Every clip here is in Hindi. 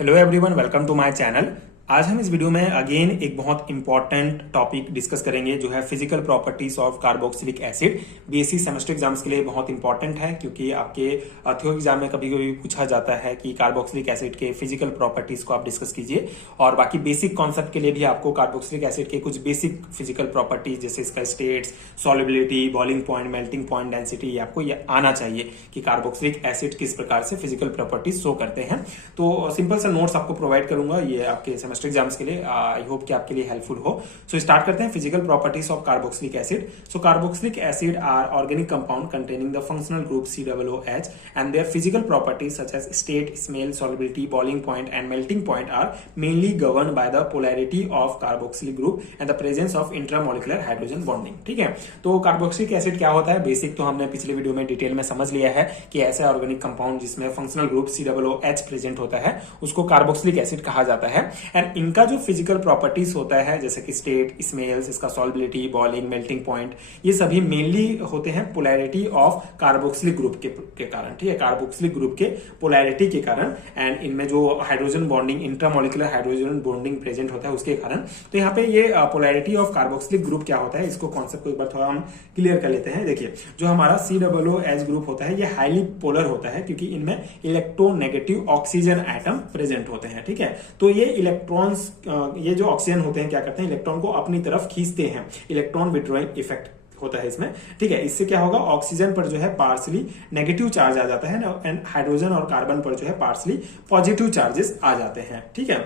Hello everyone, welcome to my channel. आज हम इस वीडियो में अगेन एक बहुत इंपॉर्टेंट टॉपिक डिस्कस करेंगे जो है physical properties of carboxylic acid. BSc semester exams के लिए बहुत इंपॉर्टेंट है क्योंकि आपके थ्योरी एग्जाम में कभी कभी पूछा जाता है कि कार्बोक्सिलिक एसिड के फिजिकल प्रॉपर्टीज को आप डिस्कस कीजिए, और बाकी बेसिक कॉन्सेप्ट के लिए भी आपको कार्बोक्सिलिक एसिड के कुछ बेसिक फिजिकल प्रॉपर्टीज जैसे इसका states, solubility, boiling point, melting point, density, आपको ये आना चाहिए कि कार्बोक्सिलिक एसिड किस प्रकार से फिजिकल प्रॉपर्टीज शो करते हैं। तो सिंपल सा नोट्स आपको प्रोवाइड करूंगा, ये आपके सेमेस्टर एग्जाम्स के लिए आई होप कि आपके लिए हेल्पफुल हो। सो स्टार्ट करते हैं physical properties of carboxylic acid. So carboxylic acid are organic compound containing the functional group COOH and their physical properties such as state, smell, solubility, boiling point and melting point are mainly governed by the polarity of carboxylic group and the presence of intramolecular hydrogen bonding। ठीक है, तो कार्बोक्सिलिक एसिड क्या होता है, बेसिक तो हमने पिछले वीडियो में डिटेल में समझ लिया है कि ऐसा ऑर्गेनिक कंपाउंड जिसमें फंक्शनल ग्रुप COOH प्रेजेंट होता है उसको कार्बोक्सिलिक एसिड कहा जाता है। एंड इनका जो फिजिकल प्रॉपर्टीज होता है जैसे कि स्टेट, स्मेल्स, इसका सॉल्युबिलिटी, बॉइलिंग, मेल्टिंग पॉइंट, ये सभी मेनली होते हैं पोलैरिटी ऑफ कार्बोक्सिलिक ग्रुप के कारण। ठीक है, कार्बोक्सिलिक ग्रुप के पोलैरिटी के कारण, एंड इनमें जो hydrogen bonding, intramolecular hydrogen bonding present होता है उसके कारण। तो यहाँ पे ये पोलैरिटी ऑफ कार्बोक्सिलिक ग्रुप क्या होता है, इसको कॉन्सेप्ट को एक बार थोड़ा हम क्लियर कर लेते हैं। देखिए, जो हमारा COOH ग्रुप होता है ये हाईली पोलर होता है क्योंकि इनमें इलेक्ट्रोनेगेटिव ऑक्सीजन एटम प्रेजेंट होते हैं। ठीक है, तो ये इलेक्ट्रॉन्स, ये जो ऑक्सीजन होते हैं क्या करते हैं, इलेक्ट्रॉन को अपनी तरफ खींचते हैं। इलेक्ट्रॉन विड्रॉइंग इफेक्ट होता है इसमें। ठीक है, इससे क्या होगा, ऑक्सीजन पर जो है पार्सली नेगेटिव चार्ज आ जाता है ना, एंड हाइड्रोजन और कार्बन पर जो है पार्सली पॉजिटिव चार्जेस आ जाते हैं। ठीक है,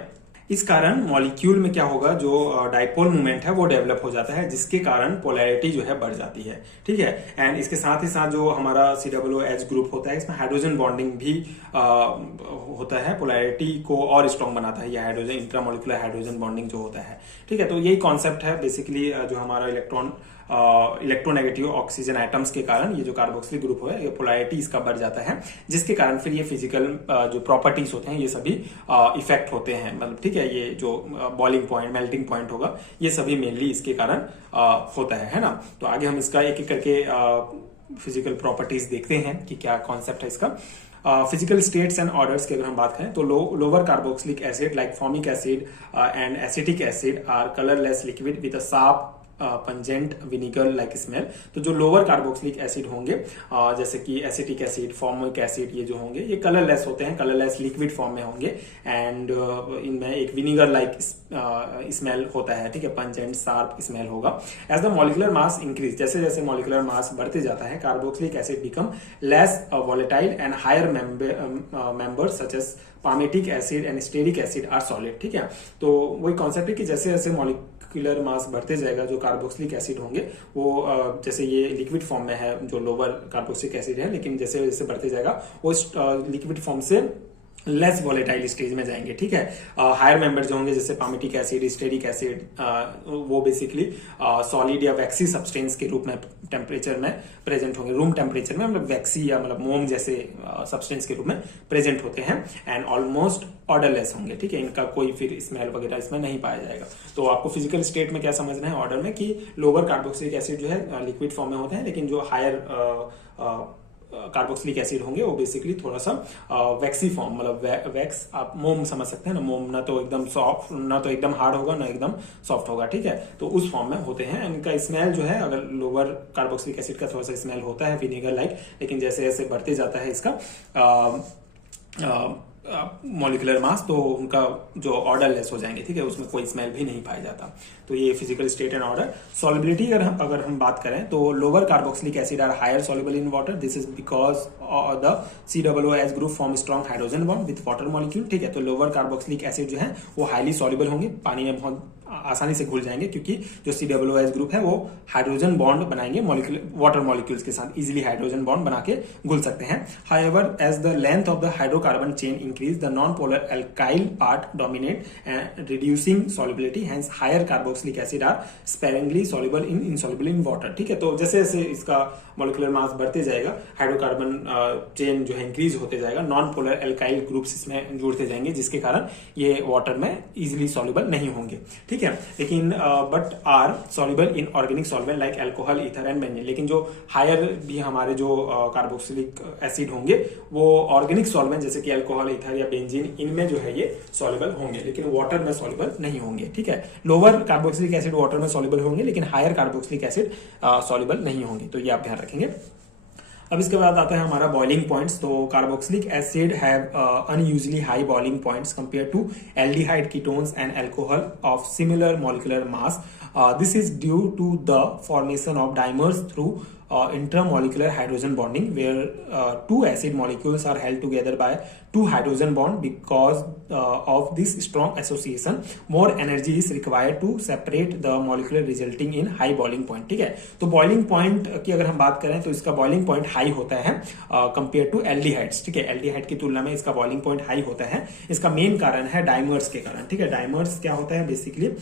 इस कारण मॉलिक्यूल में क्या होगा, जो डाइपोल मूवमेंट है वो डेवलप हो जाता है जिसके कारण पोलैरिटी जो है बढ़ जाती है। ठीक है, एंड इसके साथ ही साथ जो हमारा COOH ग्रुप होता है इसमें हाइड्रोजन बॉन्डिंग भी होता है, पोलैरिटी को और स्ट्रॉन्ग बनाता है ये हाइड्रोजन, इंट्रामोलिकुलर हाइड्रोजन बॉन्डिंग जो होता है। ठीक है, तो यही कॉन्सेप्ट है बेसिकली, जो हमारा इलेक्ट्रोनेगेटिव ऑक्सीजन एटम्स के कारण ये जो कार्बोक्सिलिक ग्रुप है ये पोलैरिटी इसका बढ़ जाता है, जिसके कारण फिर ये फिजिकल जो प्रॉपर्टीज होते हैं ये सभी इफेक्ट होते हैं। मतलब ठीक है, ये जो बॉइलिंग पॉइंट, मेल्टिंग पॉइंट होगा, ये सभी मेनली इसके कारण होता है ना। तो आगे हम इसका एक एक करके फिजिकल प्रॉपर्टीज देखते हैं कि क्या कॉन्सेप्ट है इसका। फिजिकल स्टेट्स एंड ऑर्डर्स की अगर हम बात करें तो lower carboxylic acid like formic acid and acetic acid are colourless liquid with a sharp pungent vinegar like smell. तो जो लोअर कार्बोक्सिलिक एसिड होंगे जैसे कि एसिटिक एसिड, फॉर्मिक एसिड, ये जो होंगे ये कलरलेस होते हैं, कलरलेस लिक्विड फॉर्म में होंगे, एंड इनमें एक विनीगर लाइक स्मेल होता है। ठीक है, पंजेंट शार्प स्मेल होगा। As the molecular mass increase, जैसे जैसे मॉलिकुलर मास बढ़ते जाता है carboxylic acid become less volatile and higher members such as palmitic acid and stearic acid are solid. ठीक है, तो वही कॉन्सेप्ट है कि जैसे जैसे मॉलिक्यूलर मास बढ़ते जाएगा जो कार्बोक्सिलिक एसिड होंगे वो जैसे ये लिक्विड फॉर्म में है जो लोअर कार्बोक्सिलिक एसिड है, लेकिन जैसे जैसे बढ़ते जाएगा वो लिक्विड फॉर्म से लेस वॉलेटाइल स्टेज में जाएंगे। ठीक है, हायर मेंबर जो होंगे जैसे पामेटिक एसिड, स्टेरिक एसिड, वो बेसिकली सॉलिड या वैक्सी सब्सटेंस के रूप में टेम्परेचर में प्रेजेंट होंगे, रूम टेम्परेचर में, मतलब वैक्सी या मतलब मोम जैसे सब्सटेंस के रूप में प्रेजेंट होते हैं, एंड ऑलमोस्ट ऑर्डरलेस होंगे। ठीक है, इनका कोई फिर स्मेल वगैरह इसमें नहीं पाया जाएगा। तो आपको फिजिकल स्टेट में क्या समझना है ऑर्डर में, कि लोअर कार्बोक्सिलिक एसिड जो है लिक्विड फॉर्म में होते हैं, लेकिन जो हायर कार्बोक्सिलिक एसिड होंगे वो बेसिकली थोड़ा सा वैक्सी फॉर्म, मतलब वैक्स आप मोम समझ सकते हैं ना, मोम ना तो एकदम सॉफ्ट, ना तो एकदम हार्ड होगा, ना एकदम सॉफ्ट होगा। ठीक है, तो उस फॉर्म में होते हैं। इनका स्मेल जो है, अगर लोअर कार्बोक्सिलिक एसिड का थोड़ा सा स्मेल होता है विनेगर लाइक, लेकिन जैसे जैसे बढ़ते जाता है इसका मॉलिकुलर मास तो उनका जो ऑर्डरलेस हो जाएंगे। ठीक है, उसमें कोई स्मेल भी नहीं पाया जाता। तो ये physical state and order. Solubility अगर हम बात करें तो lower carboxylic acid are higher soluble in water, this is because the COOH group form strong hydrogen bond with water molecule. ठीक है, तो लोअर कार्बोक्सिलिक एसिड जो है वो हाईली सॉल्युबल होंगे, पानी में बहुत आसानी से घुल जाएंगे क्योंकि जो COOH ग्रुप है वो हाइड्रोजन बॉन्ड बनाएंगे वाटर मॉलिक्यूल्स के साथ, इजिली हाइड्रोजन बॉन्ड बना के घुल सकते हैं। However as the length of the hydrocarbon chain increase the non polar alkyl part dominate and reducing solubility, hence higher carboxylic acid are sparingly soluble in insoluble in water. ठीक है, तो जैसे जैसे इसका मॉलिकुलर मास बढ़ते जाएगा, हाइड्रोकार्बन चेन जो है इंक्रीज होते जाएगा, नॉन पोलर एल्काइल ग्रुप्स इसमें जुड़ते जाएंगे, जिसके कारण ये वाटर में इजिली सॉल्युबल नहीं होंगे। ठीक ठीक है, लेकिन but are soluble in organic solvent like alcohol, ether and benzene. लेकिन जो हायर भी हमारे जो कार्बोक्सिलिक एसिड होंगे वो ऑर्गेनिक सॉल्वेंट जैसे कि अल्कोहल, ईथर या बेंजीन, इनमें जो है ये सॉल्युबल होंगे, लेकिन वाटर में सॉल्युबल नहीं होंगे। ठीक है, लोअर कार्बोक्सिलिक एसिड वाटर में सॉल्युबल होंगे, लेकिन हायर कार्बोक्सिलिक एसिड सॉल्युबल नहीं होंगे, तो ये आप ध्यान रखेंगे। अब इसके बाद आता है हमारा बॉइलिंग पॉइंट्स। तो carboxylic acid have unusually high boiling points compare to aldehyde, ketones and alcohol of similar molecular mass. This is due to the formation of dimers through intermolecular hydrogen bonding, where two acid molecules are held together by two hydrogen bond. Because of this strong association, more energy is required to separate the molecule, resulting in high boiling point। ठीक है, तो boiling point की अगर हम बात करें तो इसका boiling point high होता है कंपेयर टू एल्डिहाइड्स। ठीक है, एल्डिहाइड की तुलना में इसका boiling point high होता है। इसका मेन कारण है डाइमर्स के कारण। ठीक है, डाइमर्स क्या होता है, बेसिकली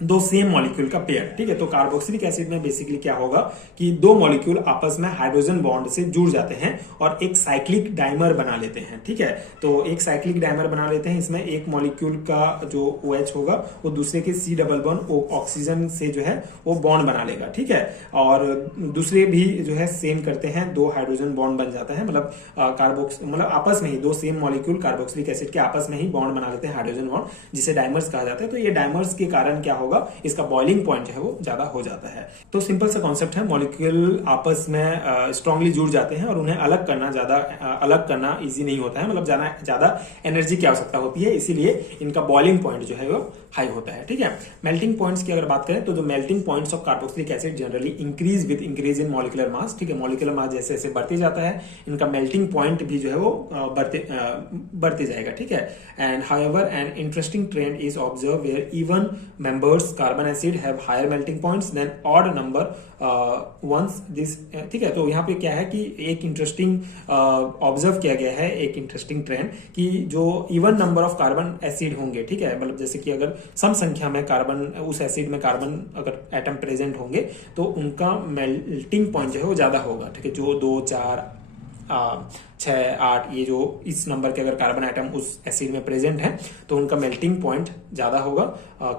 दो सेम मॉलिक्यूल का पेयर। ठीक है, तो कार्बोक्सिलिक एसिड में बेसिकली क्या होगा कि दो मॉलिक्यूल आपस में हाइड्रोजन बॉन्ड से जुड़ जाते हैं और एक साइक्लिक डाइमर बना लेते हैं। ठीक है, तो एक साइक्लिक डाइमर बना लेते हैं। इसमें एक मॉलिक्यूल का जो OH होगा वो दूसरे के C डबल बॉन्ड ऑक्सीजन से जो है वो बॉन्ड बना लेगा। ठीक है, और दूसरे भी जो है सेम करते हैं, दो हाइड्रोजन बॉन्ड बन जाता है, मतलब मतलब आपस में ही दो सेम मॉलिक्यूल कार्बोक्सिलिक एसिड के आपस में ही बॉन्ड बना लेते हैं, हाइड्रोजन बॉन्ड, जिसे डाइमर्स कहा जाता है। तो ये डाइमर्स के कारण क्या होगा, इसका बॉइलिंग पॉइंट जो है वो ज्यादा हो जाता है। तो सिंपल सा कॉन्सेप्ट है, मॉलिक्यूल आपस में स्ट्रांगली जुड़ जाते हैं और उन्हें अलग करना इजी नहीं होता है, मतलब ज्यादा एनर्जी की आवश्यकता होती है, इसीलिए इनका बॉइलिंग पॉइंट जो है वो हाई होता है। ठीक है, मेल्टिंग पॉइंट्स की अगर बात करें तो जो melting points of carboxylic acid generally increase with increase in molecular mass. ठीक है, मॉलिक्यूलर मास जैसे जैसे बढ़ते जाता है इनका मेल्टिंग पॉइंट भी जो है वो बढ़ते जाएगा। ठीक है, and however an interesting trend is observe where even members carbon acid have higher melting points than odd number ones this. ठीक है, तो यहाँ पे क्या है कि एक इंटरेस्टिंग ऑब्जर्व किया गया है, एक इंटरेस्टिंग ट्रेंड, कि जो even number of carbon acid होंगे, ठीक है, मतलब जैसे कि अगर सम संख्या में कार्बन, उस एसिड में कार्बन अगर एटम प्रेजेंट होंगे तो उनका मेल्टिंग पॉइंट जो है वो ज्यादा होगा। ठीक है, जो 2, 4, 6, 8 ये जो इस नंबर के अगर कार्बन आइटम उस एसिड में प्रेजेंट है तो उनका मेल्टिंग पॉइंट ज्यादा होगा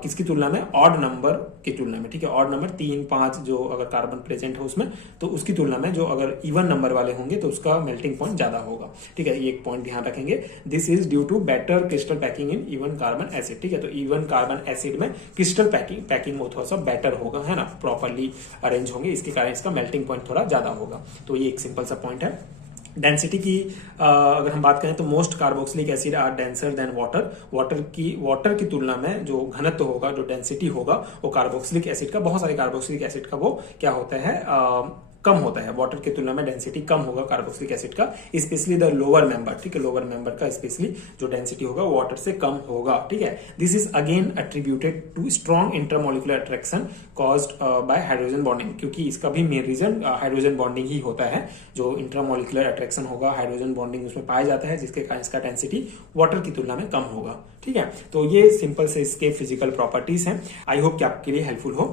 किसकी तुलना में, ऑड नंबर की तुलना में। ठीक है, ऑड नंबर 3, 5 जो अगर कार्बन प्रेजेंट है उसमें, तो उसकी तुलना में जो अगर इवन नंबर वाले होंगे तो उसका मेल्टिंग पॉइंट ज्यादा होगा। ठीक है, ये एक पॉइंट ध्यान रखेंगे। This is due to better crystal packing in even carbon acid. ठीक है, तो इवन कार्बन एसिड में क्रिस्टल पैकिंग वो थोड़ा सा बेटर होगा, है ना, प्रॉपरली अरेंज होंगे, इसके कारण इसका मेल्टिंग पॉइंट थोड़ा ज्यादा होगा। तो ये एक सिंपल सा पॉइंट है। डेंसिटी की अगर हम बात करें तो most carboxylic acid are denser than water. Water की तुलना में जो घनत्व होगा, जो डेंसिटी होगा, वो कार्बोक्सिलिक एसिड का, बहुत सारे कार्बोक्सिलिक एसिड का वो क्या होता है, कम होता है। वाटर की तुलना में डेंसिटी कम होगा कार्बोक्सिलिक एसिड का, स्पेशली द लोअर मेंबर। ठीक है, लोअर मेंबर का स्पेशली जो डेंसिटी होगा वाटर से कम होगा। ठीक है, this is again attributed to strong intermolecular attraction caused by hydrogen bonding, क्योंकि इसका भी मेन रीजन हाइड्रोजन बॉन्डिंग ही होता है। जो इंटरमोलिकुलर अट्रैक्शन होगा, हाइड्रोजन बॉन्डिंग उसमें पाया जाता है, जिसके कारण इसका डेंसिटी वाटर की तुलना में कम होगा। ठीक है, तो ये सिंपल से इसके फिजिकल प्रॉपर्टीज हैं। आई होप कि आपके लिए हेल्पफुल हो।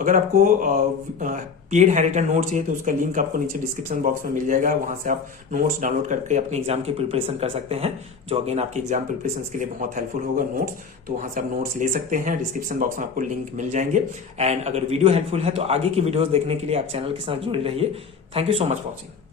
अगर आपको पेड हैंडरिटन नोट्स चाहिए तो उसका लिंक आपको नीचे डिस्क्रिप्शन बॉक्स में मिल जाएगा, वहां से आप नोट्स डाउनलोड करके अपने एग्जाम की प्रिपरेशन कर सकते हैं, जो अगेन आपके एग्जाम प्रिपरेशन के लिए बहुत हेल्पफुल होगा नोट्स। तो वहां से आप नोट्स ले सकते हैं, डिस्क्रिप्शन बॉक्स में आपको लिंक मिल जाएंगे। एंड अगर वीडियो हेल्पफुल है तो आगे की वीडियोस देखने के लिए आप चैनल के साथ जुड़े रहिए। Thank you so much for watching.